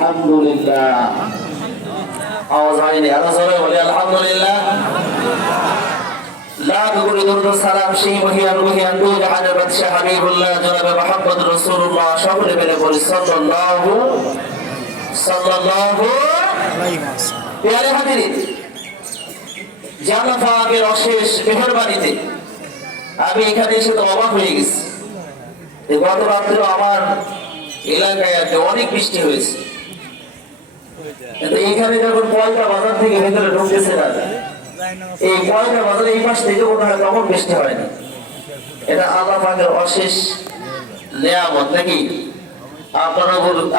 আলহামদুলিল্লাহ আওয়াজ হয়নি আরো জোরে বলি আলহামদুলিল্লাহ লাখ কোটি দরুদ সালাম সেই মহিয়ান মহিয়ান দু জাহানের বাদশা হাবিবুল্লাহ জনাবে মুহাম্মদ রাসূলুল্লাহ সকলে মিলে বলি সাল্লাল্লাহু আলাইহি ওয়াসাল্লাম। প্রিয় হাজিরিন, জান্নাত পাকের অশেষ মেহেরবানিতে আমি এখানে এসে তো অবাক হয়ে গেছি। গত রাত্রে আমার এলাকায় অনেক বৃষ্টি হয়েছে, কিন্তু এখানে যখন পয়লা বাজার থেকে ভেতরে ঢুকতেছে না, এই পয়লা বাজার এই পাশ থেকে মনে হয় তখন বৃষ্টি হয় না। এটা আল্লাহ পাকের অশেষ নিয়ামত নাকি?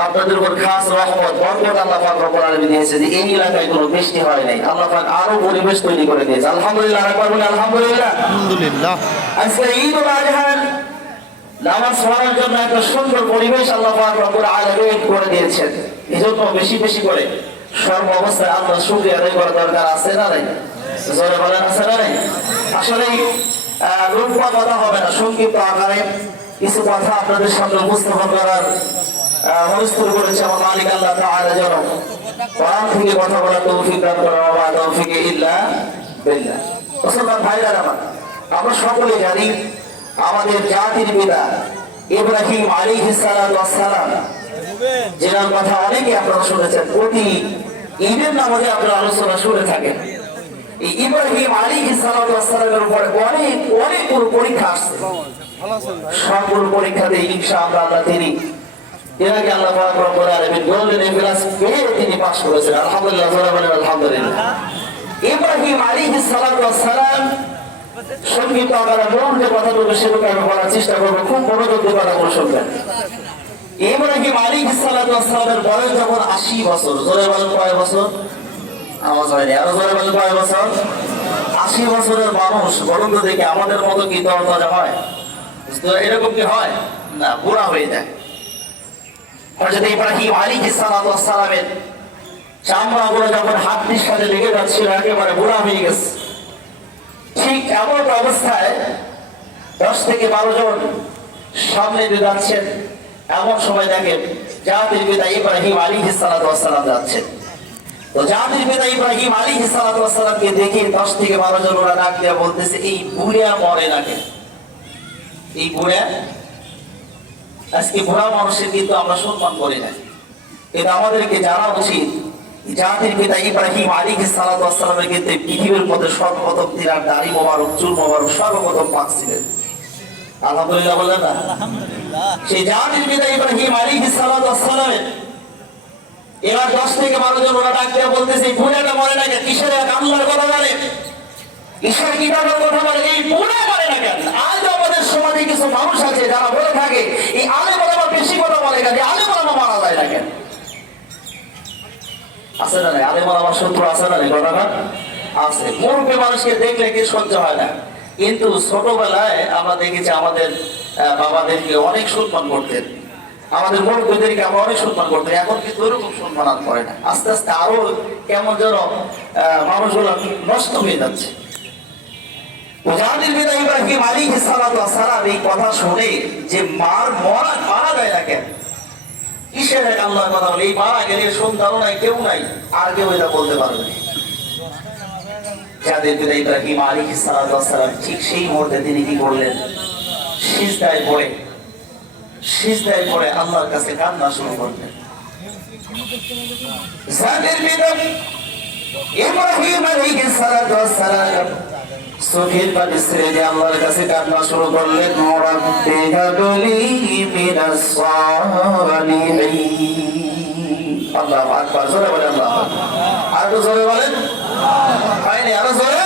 আপনাদের উপর খাস রহমত বরকত আল্লাহ পাক রব্বুল আলামিন দিয়েছে যে এই এলাকায় কোনো বৃষ্টি হয় নাই। আল্লাহ পাক আরো পরিবেশ তৈরি করে দিয়েছে। আলহামদুলিল্লাহ, একবার বলি আলহামদুলিল্লাহ। আলহামদুলিল্লাহ। আজকে ঈদুল আজহার নামাজ পড়ার জন্য একটা সুন্দর পরিবেশ আল্লাহ পাক রব্বুল আলামিন করে দিয়েছেন। এজন্য বেশি বেশি করে সর্ব অবস্থায় আল্লাহর শুকরিয়া আদায় করা দরকার আছে না নাই? জোরে বলেন আছে না নাই? আসলে লম্বা কথা হবে না, সংক্ষিপ্ত আকারে কিছু কথা আপনাদের সামনে উপস্থাপন করার মনস্থির করেছে আমার মালিক আল্লাহ তাআলা। যেন কোরআন থেকে কথা বলার তৌফিক দান করেন, ওয়া মা তাওফিকে ইল্লা বিল্লাহ। মুসলমান ভাইরা আমার, আমরা সকলে জানি আমাদের জাতির পিতা ইব্রাহিম আলাইহিস সালাতু ওয়াস সালাম, যার কথা অনেকে আপনারা শুনেছেন, প্রতি ঈদের নামাজে আপনারা আলোচনা শুনে থাকেন। এই ইব্রাহিম আলাইহিস সালাতু ওয়াস সালামের উপর অনেকগুলো পরীক্ষা আসছে। সবগুলো পরীক্ষাতে ইনশাআল্লাহ তিনি এনাকে আল্লাহ পাক রব্বুল আলামিন গোল্ডেন এভিলাস পেয়ে তিনি পাস করেছেন। আলহামদুলিল্লাহ, আলহামদুলিল্লাহ। ইব্রাহিম আলাইহিস সালাতু ওয়াস সালাম সংক্ষিপ্ত আকারে মূল যে কথাগুলো সেগুলো আমি বলার চেষ্টা করবো, খুব মনোযোগ দিয়ে কথাগুলো শুনবেন। ইব্রাহিম আলাইহিস সালাতু ওয়াস সালামের বয়স যখন 80 বছর, জোরে বলেন কয় বছর? আওয়াজ হয়নি, আরো জোরে বলেন কয় বছর? 80 বছরের মানুষ বলুন তো দেখি, আমাদের মতো কি তরতাজা হয়? এরকম কি হয়? না, বুড়া হয়ে যায়। হযরত ইব্রাহিম আলাইহিস সালাতু ওয়াস সালামের চামড়াগুলো যখন হাড্ডির সাথে লেগে যাচ্ছিল, একেবারে বুড়া হয়ে গেছে। ঠিক এমন অবস্থায় 10 থেকে 12 জন সামনে দিয়ে যাচ্ছেন। এমন সময় দেখেন জাতির পিতা ইব্রাহিম আলাইহিস সালাতু ওয়াস সালাম যাচ্ছেন। তো জাতির পিতা ইব্রাহিম আলাইহিস সালাতু ওয়াস সালামকে দেখে 10 থেকে 12 জন ওরা ডাক দিয়ে বলতেছে, এই বুড়া মরে না কেন? এই বুড়া, আজকে বুড়া মানুষের কিন্তু আমরা সম্মান করি না। এটা আমাদেরকে জানা উচিত। জাতির পিতা ইব্রাহিম আলাইহিস সালাতু ওয়াস সালামের কিন্তু পৃথিবীর মধ্যে সর্বপ্রথম তিনার দাড়ি মোবারক, চুল মোবারক সর্বপ্রথম পাকছিলেন। আলহামদুলিল্লাহ বলেন না? আলহামদুলিল্লাহ। সেই জাতির পিতা ইব্রাহিম আলাইহিস সালাতু ওয়াস সালামের এবার 10 থেকে 12 জন ওরা ডাক দিয়ে বলতেছে, এই বুড়াটা মরে না কেন? কিসের এক আল্লাহর কথা বলে, ঈশ্বর কিতাবের কথা বলে, এই বুড়া মরে না কেন? আজ আমাদের সমাজে কিছু মানুষ আছে যারা বলে থাকে, এই আলেম ওলামা বেশি কথা বলে কেন? আলেম ওলামা মারা যায় না কেন? আছে না নাই? আলেম ওলামার শত্রু আছে না নাই? কথাটা আছে। মুরব্বী মানুষকে দেখলে কি সহ্য হয় না, কিন্তু ছোটবেলায় আমরা দেখেছি আমাদের বাবাদেরকে অনেক সম্মান করতেন, আমাদের মুরব্বীদেরকে আমরা অনেক সম্মান করতেন। এখন কিন্তু ওরকম সম্মান আর করে না। আস্তে আস্তে আরো কেমন যেন মানুষগুলো নষ্ট হয়ে যাচ্ছে। জাতির পিতা ইব্রাহিম আলাইহিস সালাতু ওয়াস সালাম এই কথা শুনে যে মারা যায় না কেন? কিসের এক আল্লাহর কথা বলে? এই মারা গেলে সন্তানও নাই, কেউ নাই, আর কেউ এটা বলতে পারবে না। জাতির পিতা ইব্রাহিম আলাইহিস সালাতু ওয়াস সালাম ঠিক সেই মুহূর্তে তিনি কি করলেন? সিজদায় পড়ে আল্লাহর কাছে কান্না শুরু করলেন। জাতির পিতা ইব্রাহিম আলাইহিস সালাতু ওয়াস সালাম চোখের পানি ছেড়ে দিয়ে আল্লাহর কাছে কান্না শুরু করলেন। রাব্বি হাবলি মিনাস সালিহিন। আল্লাহু আকবার, জোরে বলেন আল্লাহু আকবার। আর জোরে বলেন, আল্লাহু আকবার। আরো জোরে।